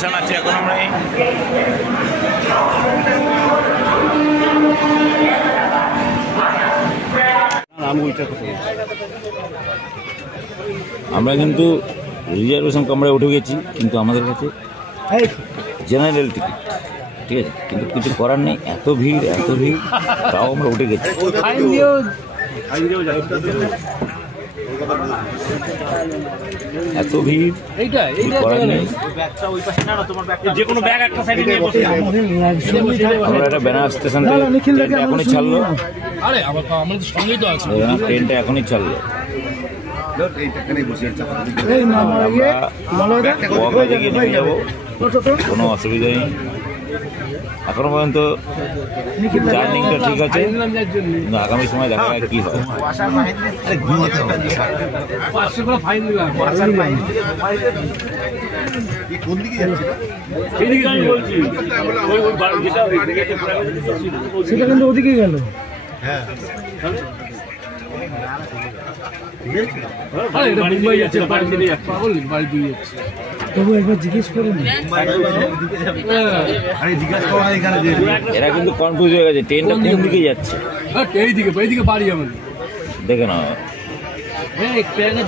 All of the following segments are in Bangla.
স্টেশন আছে এখন আমরা কিন্তু রিজার্ভেশন কামরায় উঠে গেছি, কিন্তু আমাদের কাছে জেনারেল টিকিট, ঠিক আছে, কিন্তু কিছু করার নেই, এত ভিড় তাও আমরা উঠে গেছি। এত ভিড় করার নেই। আমরা একটা ব্যানার স্টেশন এখনই ছাড়লো, ট্রেনটা এখনই ছাড়লো। যাবো, কোনো অসুবিধা নেই। এখনো পর্যন্ত জার্নিংটা ঠিক আছে, কিন্তু আগামী সময় দেখা যায় কি হয়। সেটা কিন্তু ওদিকে গেল। হ্যাঁ তবু একবার জিজ্ঞেস করুন। এরা কিন্তু কনফিউজ হয়ে গেছে, ট্রেনটা কোন দিকে যাচ্ছে। এইদিকে বাড়ি আমাদের দেখে না,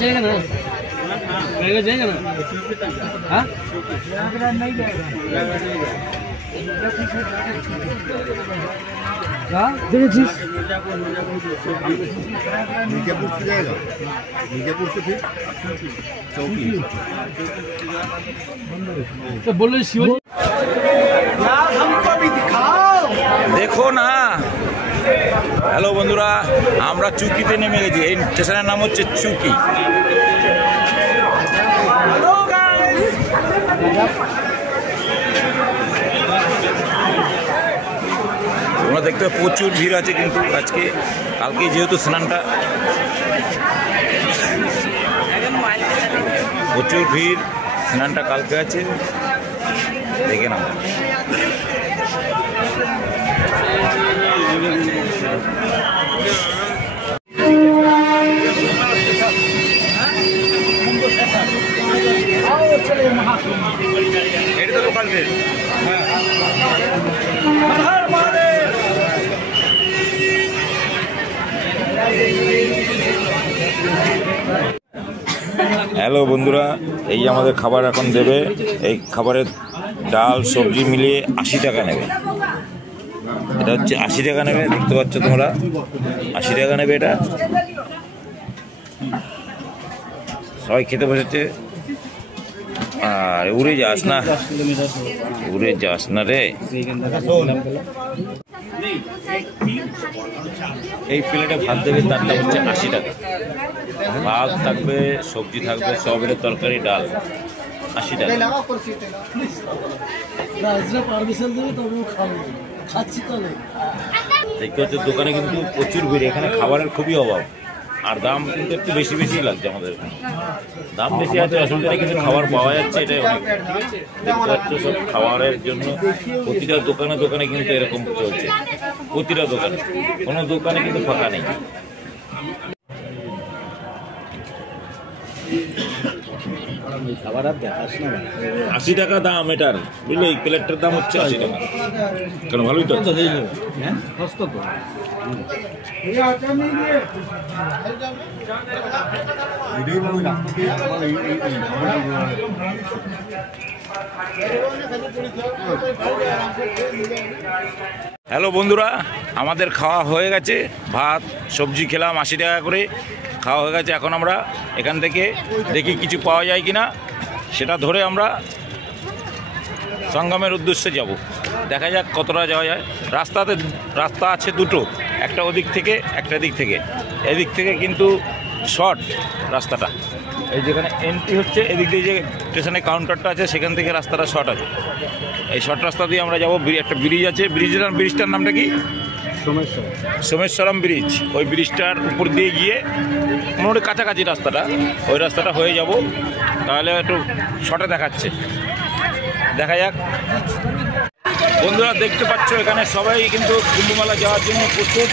জায়গা না, জায়গা না। হ্যাঁ দেখেছিস বললো শিবাজি দেখো না। হ্যালো বন্ধুরা, আমরা চুকিতে নেমে গেছি। এই স্টেশনের নাম হচ্ছে চুকি। তোমরা দেখতে প্রচুর ভিড় আছে, কিন্তু আজকে কালকে যেহেতু স্নানটা, প্রচুর ভিড়, স্নানটা কালকে আছে, দেখে নাও। এটা তো লোকাল ট্রেন। হ্যালো বন্ধুরা, এই আমাদের খাবার এখন দেবে। এই খাবারের ডাল সবজি মিলিয়ে 80 টাকা নেবে। এটা হচ্ছে 80 টাকা নেবে, দেখতে পাচ্ছ তোমরা, 80 টাকা নেবে এটা। সবাই খেতে বসেছে। আর উড়ে যাস না রে। এই প্লেটে ভাত দেবে, তার দাম হচ্ছে 80 টাকা। ভাত থাকবে, সবজি থাকবে, সবের তরকারি, ডাল, 80 টাকা। দেখতে হচ্ছে দোকানে কিন্তু প্রচুর ভিড়, এখানে খাবারের খুবই অভাব, আর দাম কিন্তু একটু বেশি লাগছে আমাদের। দাম বেশি আছে অসুবিধা নেই, কিন্তু খাবার পাওয়া যাচ্ছে, এটাই অনেক। দেখতে পাচ্ছ সব খাবারের জন্য প্রতিটা দোকানে কিন্তু এরকম চলছে, প্রতিটা দোকানে, কোনো দোকানে কিন্তু ফাঁকা নেই। খাবার আর দেখাস না, 80 টাকা দাম এটার, বুঝলে? এই প্লেটটার দাম হচ্ছে 80 টাকা। কেন, ভালোই তো, হ্যাঁ সস্তা তো। হ্যালো বন্ধুরা, আমাদের খাওয়া হয়ে গেছে, ভাত সবজি খেলাম 80 টাকা করে, খাওয়া হয়ে গেছে। এখন আমরা এখান থেকে দেখি কিছু পাওয়া যায় কিনা, সেটা ধরে আমরা সঙ্গমের উদ্দেশ্যে যাব। দেখা যাক কতটা যাওয়া যায়। রাস্তা আছে দুটো, একটা ওদিক থেকে একটা দিক থেকে। এদিক থেকে কিন্তু শর্ট রাস্তাটা, এই যেখানে এন্ট্রি হচ্ছে এদিক দিয়ে যে স্টেশনের কাউন্টারটা আছে, সেখান থেকে রাস্তাটা শর্ট আছে। এই শর্ট রাস্তা দিয়ে আমরা যাবো। একটা ব্রিজ আছে, ব্রিজটার নামটা কি? সোমেশ্বরম ব্রিজ। ওই ব্রিজটার উপর দিয়ে গিয়ে মোটামুটি কাছাকাছি রাস্তাটা, ওই রাস্তাটা হয়ে যাব। তাহলে একটু শর্টে দেখাচ্ছে, দেখা যাক। বন্ধুরা দেখতে পাচ্ছ এখানে সবাই কিন্তু কুম্ভমেলা যাওয়ার জন্য প্রস্তুত।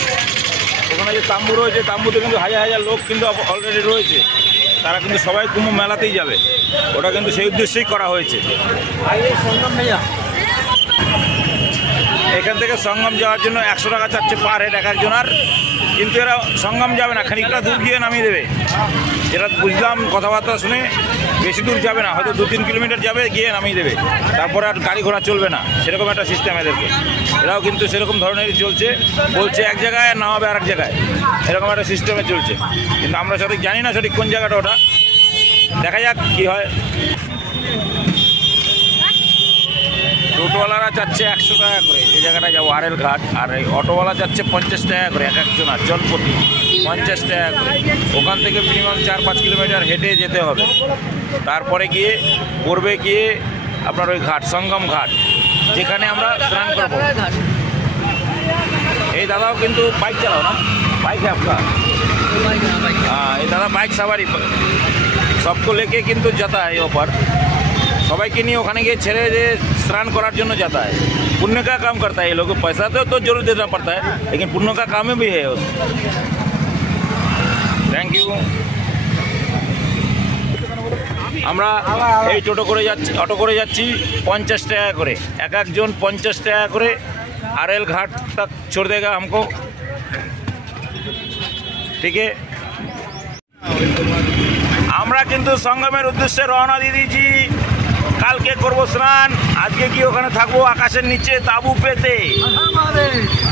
ওখানে যে তাম্বু রয়েছে, তাম্বুতে কিন্তু হাজার লোক কিন্তু অলরেডি রয়েছে। তারা কিন্তু সবাই কুম্ভ মেলাতেই যাবে, ওটা কিন্তু সেই উদ্দেশ্যেই করা হয়েছে। এখান থেকে সঙ্গম যাওয়ার জন্য 100 টাকা চাচ্ছে পার হেড এক একজন, আর কিন্তু এরা সঙ্গম যাবে না, খানিকটা দূর গিয়ে নামিয়ে দেবে। যেটা বুঝলাম কথাবার্তা শুনে, বেশি দূর যাবে না, হয়তো 2-3 কিলোমিটার যাবে, গিয়ে নামিয়ে দেবে, তারপরে আর গাড়ি ঘোড়া চলবে না, সেরকম একটা সিস্টেম এদেরকে। এরাও কিন্তু সেরকম ধরনেরই চলছে, বলছে এক জায়গায় নামাবে আর এক জায়গায়, এরকম একটা সিস্টেমে চলছে। কিন্তু আমরা সঠিক জানি না সঠিক কোন জায়গাটা ওটা, দেখা যাক কী হয়। টোটোওয়ালারা চাচ্ছে 100 টাকা করে যে জায়গাটা যাবো আরএল ঘাট, আর এই অটোওয়ালা চাচ্ছে 50 টাকা করে এক একজনের জনপ্রতি, 50 টাকা করে। ওখান থেকে মিনিমাম 4-5 কিলোমিটার হেঁটে যেতে হবে, তারপরে গিয়ে পড়বে গিয়ে আপনার ওই ঘাট, সঙ্গম ঘাট, যেখানে আমরা স্নান করবো। এই দাদাও কিন্তু বাইক চালাও না, বাইক है आपका? हाँ, ये दादा बाइक सवारी सबको लेके কিন্তু जाता है ওপার, সবাইকে নিয়ে ওখানে গিয়ে ছেড়ে যে स्नान করার জন্য जाता है। पुण्य का काम करता है ये लोग, पैसा तो जरूर देना पड़ता है, लेकिन पुण्य का काम भी है। Thank you. আমরা এই টোটো করে যাচ্ছি, অটো করে যাচ্ছি 50 টাকা করে এক একজন, 50 টাকা করে। आरएल घाट तक छोड़ देगा हमको, ठीक है। আমরা কিন্তু সঙ্গমের উদ্দেশ্যে রওনা দিয়ে দিয়েছি। কালকে করবো স্নান, আজকে কি ওখানে থাকবো আকাশের নিচে তাঁবু পেতে,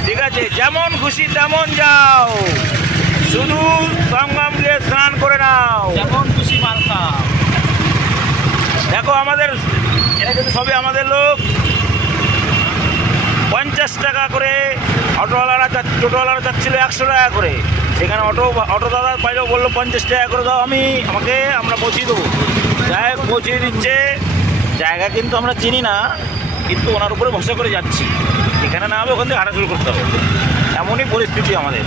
ঠিক আছে। যেমন খুশি তেমন যাও, শুধু সঙ্গম গিয়ে স্নান করে নাও, যেমন খুশি মার্কা। দেখো আমাদের এটা কিন্তু সবই আমাদের লোক। 50 টাকা করে টোটোওয়ালারা চাচ্ছিল 100 টাকা করে, সেখানে অটো দাদা পাইলেও বললো 50 টাকা করে দাও, আমরা পৌঁছিয়ে দেবো। যাই পৌঁছিয়ে দিচ্ছে, জায়গা কিন্তু আমরা চিনি না, কিন্তু ওনার উপরে ভরসা করে যাচ্ছি। এখানে না হবে ওখান থেকে হাঁটা শুরু করতে হবে, এমনই পরিস্থিতি আমাদের।